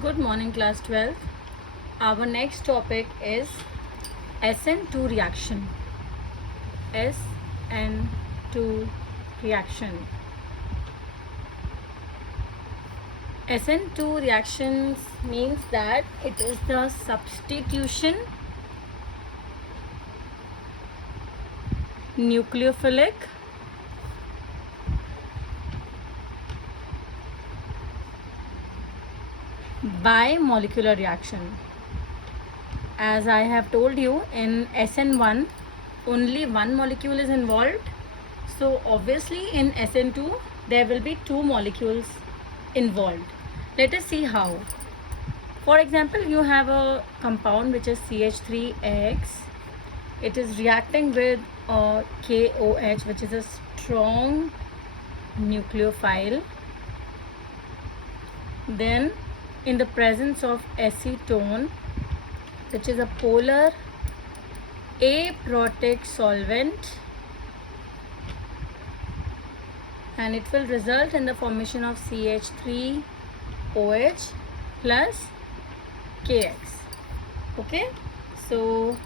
Good morning, class 12. Our next topic is SN2 reaction. SN2 reaction. SN2 reactions means that it is the substitution nucleophilic bimolecular reaction. As I have told you, in SN1 only one molecule is involved, so obviously in SN2 there will be two molecules involved. Let us see how. For example, you have a compound which is CH3X. It is reacting with KOH, which is a strong nucleophile. Then in the presence of acetone, which is a polar aprotic solvent, and it will result in the formation of CH3OH plus KX. Okay, so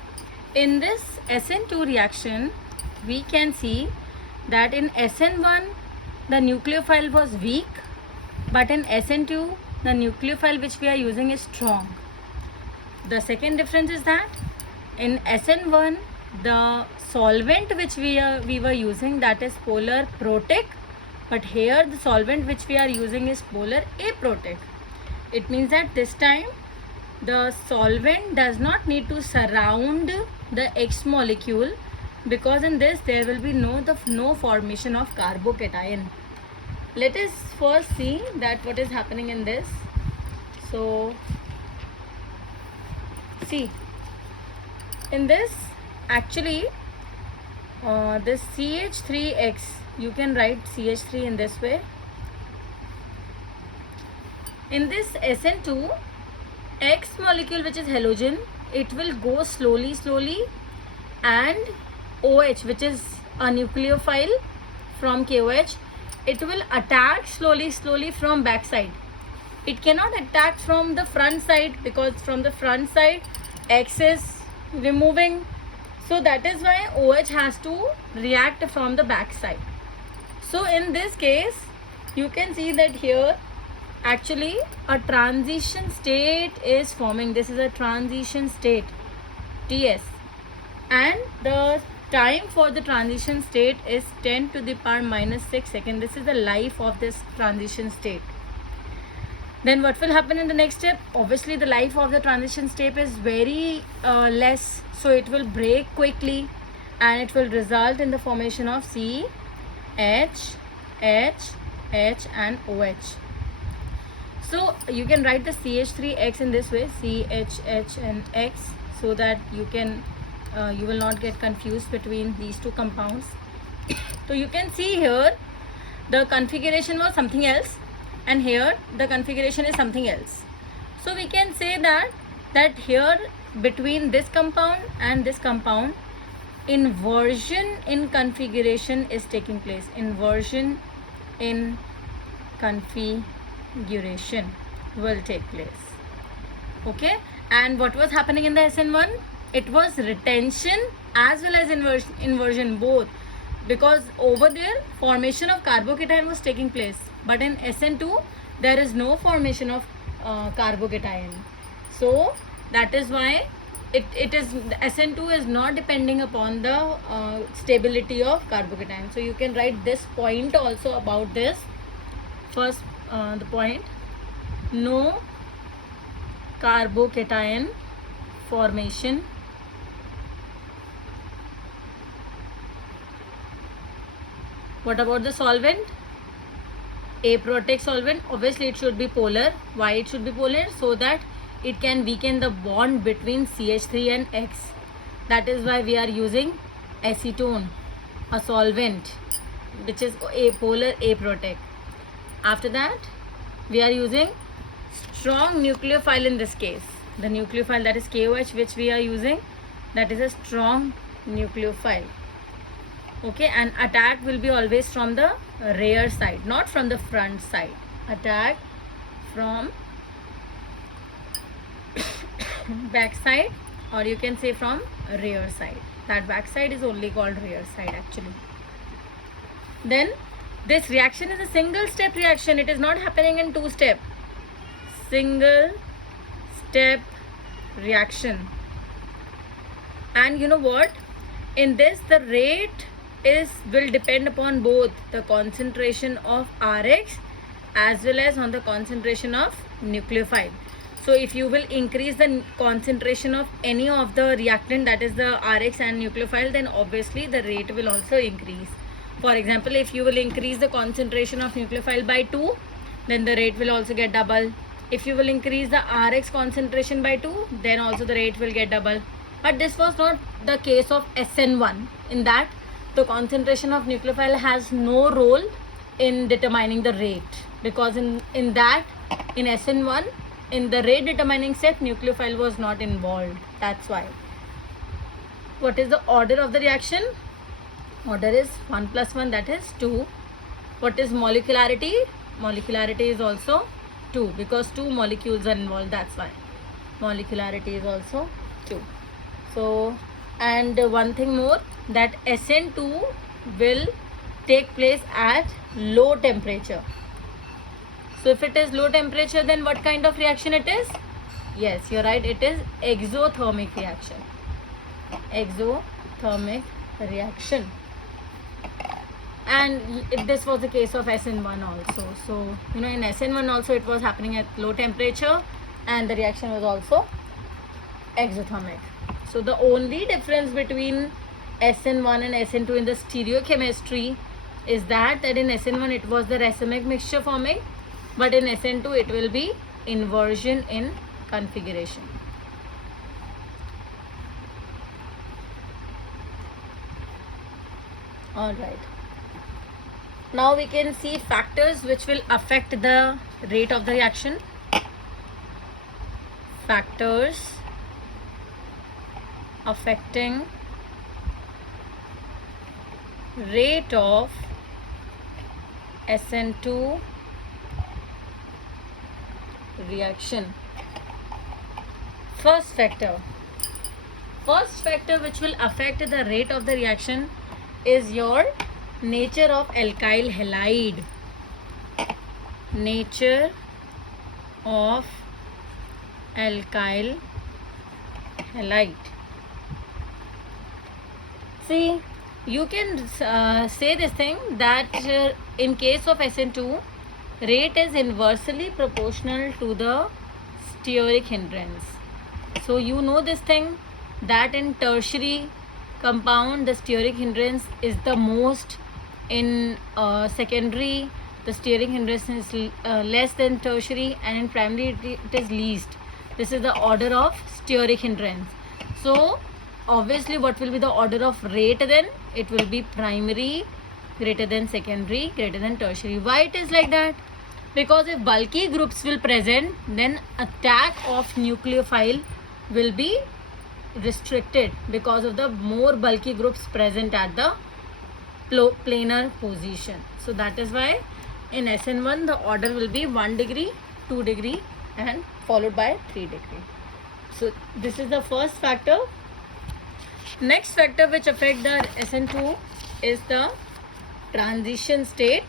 in this SN2 reaction we can see that in SN1 the nucleophile was weak, but in SN2 the nucleophile which we are using is strong. The second difference is that in SN1 the solvent which we were using, that is polar protic, but here the solvent which we are using is polar aprotic. It means that this time the solvent does not need to surround the X molecule, because in this there will be no formation of carbocation. Let us first see that what is happening in this. So see, in this actually this CH3X, you can write CH3 in this way. In this SN2, X molecule, which is halogen, it will go slowly, and OH, which is a nucleophile from KOH, it will attack slowly from backside. It cannot attack from the front side, because from the front side X is removing, so that is why OH has to react from the back side. So in this case you can see that here actually a transition state is forming. This is a transition state, TS, and the time for the transition state is 10 to the power minus 6 seconds. This is the life of this transition state. Then what will happen in the next step? Obviously the life of the transition state is very less, so it will break quickly and it will result in the formation of C, H, H, H and OH. So you can write the CH3X in this way, C, H, H and X, so that you will not get confused between these two compounds. So you can see here the configuration was something else, and here the configuration is something else. So we can say that here between this compound and this compound, inversion in configuration is taking place. Inversion in configuration will take place. Okay, and what was happening in the SN1? It was retention as well as inversion both, because over there formation of carbocation was taking place, but in SN2 there is no formation of carbocation. So that is why it is SN2 is not depending upon the stability of carbocation. So you can write this point also about this. First the point, no carbocation formation What about the solvent? Aprotic solvent, obviously it should be polar. Why it should be polar? So that it can weaken the bond between CH3 and X. That is why we are using acetone, a solvent which is a polar aprotic. After that we are using strong nucleophile in this case. The nucleophile, that is KOH, which we are using, that is a strong nucleophile. Okay, and attack will be always from the rear side, not from the front side. Attack from back side, or you can say from rear side. That back side is only called rear side actually. Then this reaction is a single step reaction. It is not happening in two step. Single step reaction. And you know what? In this, the rate will depend upon both the concentration of Rx as well as on the concentration of nucleophile. So if you will increase the concentration of any of the reactant, that is the Rx and nucleophile, then obviously the rate will also increase. For example, if you will increase the concentration of nucleophile by 2, then the rate will also get double. If you will increase the Rx concentration by 2, then also the rate will get double. But this was not the case of SN1. In that, the concentration of nucleophile has no role in determining the rate, because in SN1, in the rate determining step, nucleophile was not involved. That's why. What is the order of the reaction? Order is 1 plus 1, that is 2. What is molecularity? Molecularity is also 2, because 2 molecules are involved. That's why molecularity is also 2. So, and one thing more, that SN2 will take place at low temperature. So if it is low temperature, then what kind of reaction it is? Yes, you're right, it is exothermic reaction. Exothermic reaction. And this was the case of SN1 also. So, in SN1 also it was happening at low temperature, and the reaction was also exothermic. So the only difference between SN1 and SN2 in the stereochemistry is that in SN1 it was the racemic mixture forming, but in SN2 it will be inversion in configuration. Alright. Now we can see factors which will affect the rate of the reaction. Factors affecting rate of SN2 reaction. First factor which will affect the rate of the reaction is your nature of alkyl halide. Nature of alkyl halide. See, you can say this thing that in case of SN2, rate is inversely proportional to the steric hindrance. So you know this thing, that in tertiary compound the steric hindrance is the most. In secondary the steric hindrance is less than tertiary, and in primary it is least. This is the order of steric hindrance. So obviously what will be the order of rate then? It will be primary greater than secondary greater than tertiary. Why it is like that? Because if bulky groups will present, then attack of nucleophile will be restricted because of the more bulky groups present at the planar position. So that is why in SN1 the order will be 1 degree, 2 degree and followed by 3 degree. So this is the first factor. Next factor which affect the SN2 is the transition state.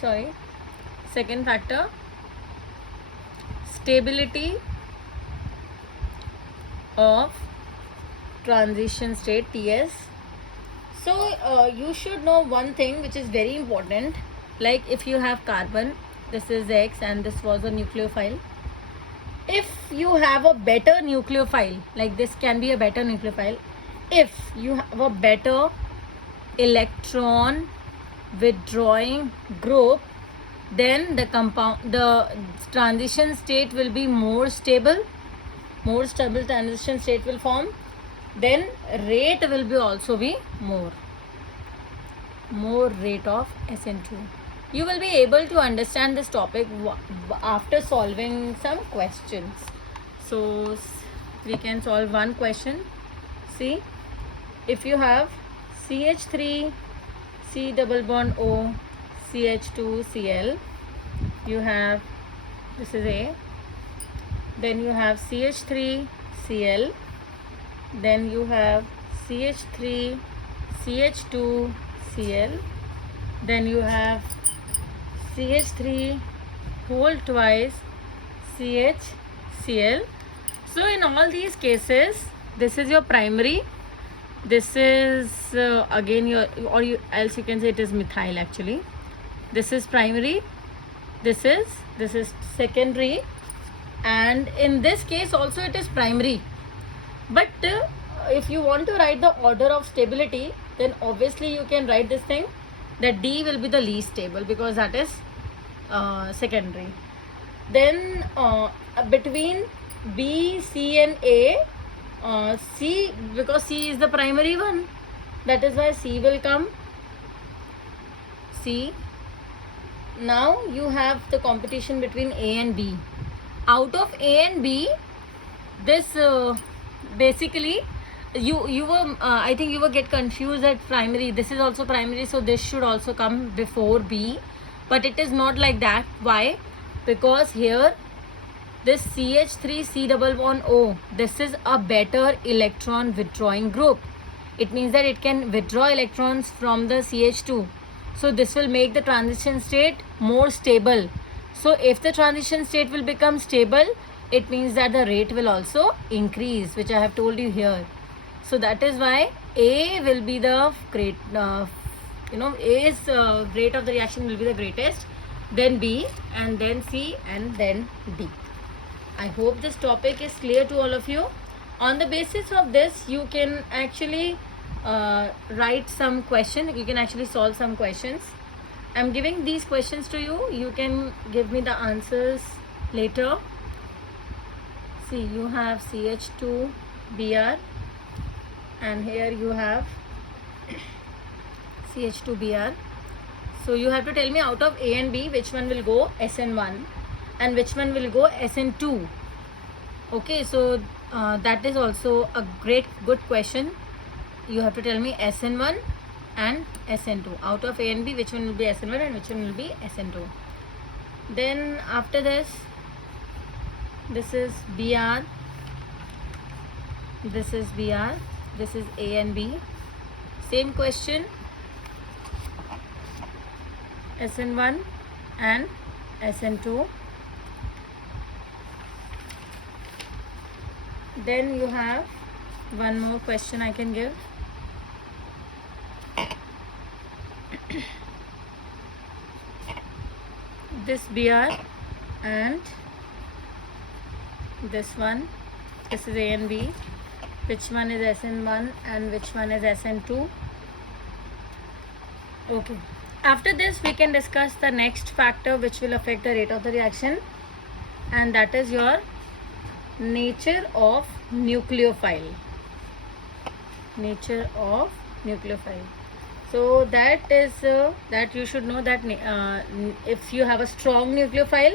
Sorry. Second factor, stability of transition state, TS. So you should know one thing which is very important. Like if you have carbon, this is X and this was a nucleophile. If you have a better nucleophile, like this can be a better nucleophile, if you have a better electron withdrawing group, then the transition state will be more stable transition state will form. Then rate will be also be more rate of SN2. You will be able to understand this topic after solving some questions. So we can solve one question. See, if you have CH3, C double bond O, CH2Cl. You have, this is A. Then you have CH3Cl. Then you have CH3, CH2Cl. Then you have CH3 whole twice CHCl. So in all these cases, this is your primary. This is again your, or you, else you can say it is methyl actually. This is primary. This is secondary, and in this case also it is primary. But if you want to write the order of stability, then obviously you can write this thing that D will be the least stable because that is secondary. Then between B, C and A, C, because C is the primary one, that is why C will come. C. Now you have the competition between A and B. Out of A and B, this basically you were I think you will get confused at primary. This is also primary, so this should also come before B, but it is not like that. Why? Because here this CH3C++O, this is a better electron withdrawing group. It means that it can withdraw electrons from the CH2. So this will make the transition state more stable. So if the transition state will become stable, it means that the rate will also increase, which I have told you here. So that is why A will be the great, A's rate of the reaction will be the greatest, then B, and then C, and then D. I hope this topic is clear to all of you. On the basis of this, you can actually write some question. You can actually solve some questions. I'm giving these questions to you. You can give me the answers later. See, you have CH2Br, and here you have CH2Br. So you have to tell me out of A and B which one will go SN1 and which one will go SN2. Okay, so that is also a good question. You have to tell me SN1 and SN2. Out of A and B, which one will be SN1 and which one will be SN2. Then after this is Br, this is Br, this is A and B. Same question, SN1 and SN2. Then you have one more question I can give. This Br and this one, this is A and B. Which one is SN1 and which one is SN2? Okay. After this, we can discuss the next factor which will affect the rate of the reaction, and that is your nature of nucleophile. Nature of nucleophile. So that is that you should know that if you have a strong nucleophile,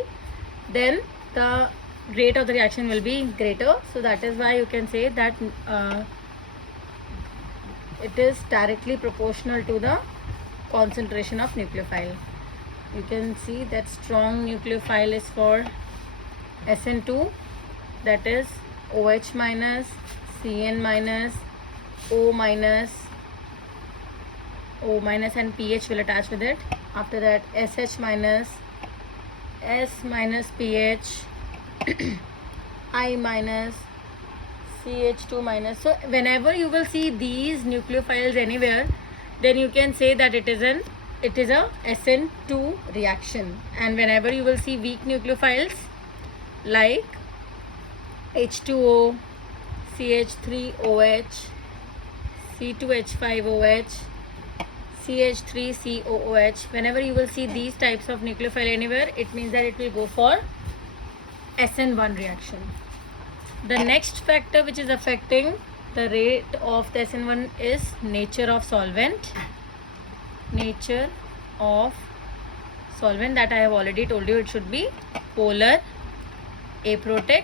then the rate of the reaction will be greater. So that is why you can say that it is directly proportional to the concentration of nucleophile. You can see that strong nucleophile is for SN2, that is OH minus, Cn minus, O minus, and pH will attach with it. After that SH minus, S minus pH, I minus, CH2 minus. So whenever you will see these nucleophiles anywhere, then you can say that it is a SN2 reaction. And whenever you will see weak nucleophiles like H2O, CH3OH, C2H5OH, CH3COOH, whenever you will see these types of nucleophile anywhere, it means that it will go for SN1 reaction. The next factor which is affecting the rate of the SN1 is nature of solvent. Nature of solvent, that I have already told you, it should be polar, aprotic,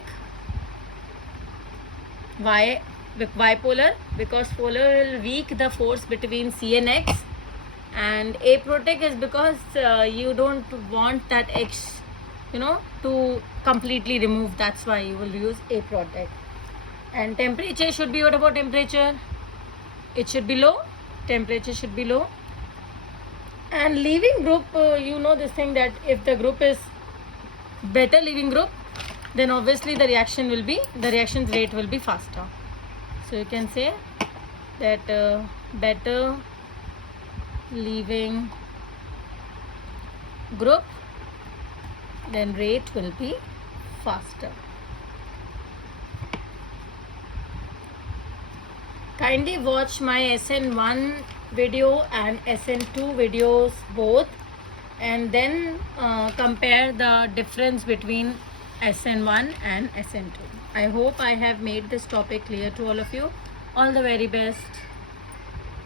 bipolar, because polar will weak the force between C and X, and aprotic is because you don't want that X, to completely remove. That's why you will use aprotic. And temperature should be, what about temperature? It should be low. Temperature should be low. And leaving group, this thing, that if the group is better leaving group, then obviously the reaction rate will be faster. So you can say that better leaving group, then rate will be faster. Kindly watch my SN1 video and SN2 videos both, and then compare the difference between SN1 and SN2. I hope I have made this topic clear to all of you. All the very best.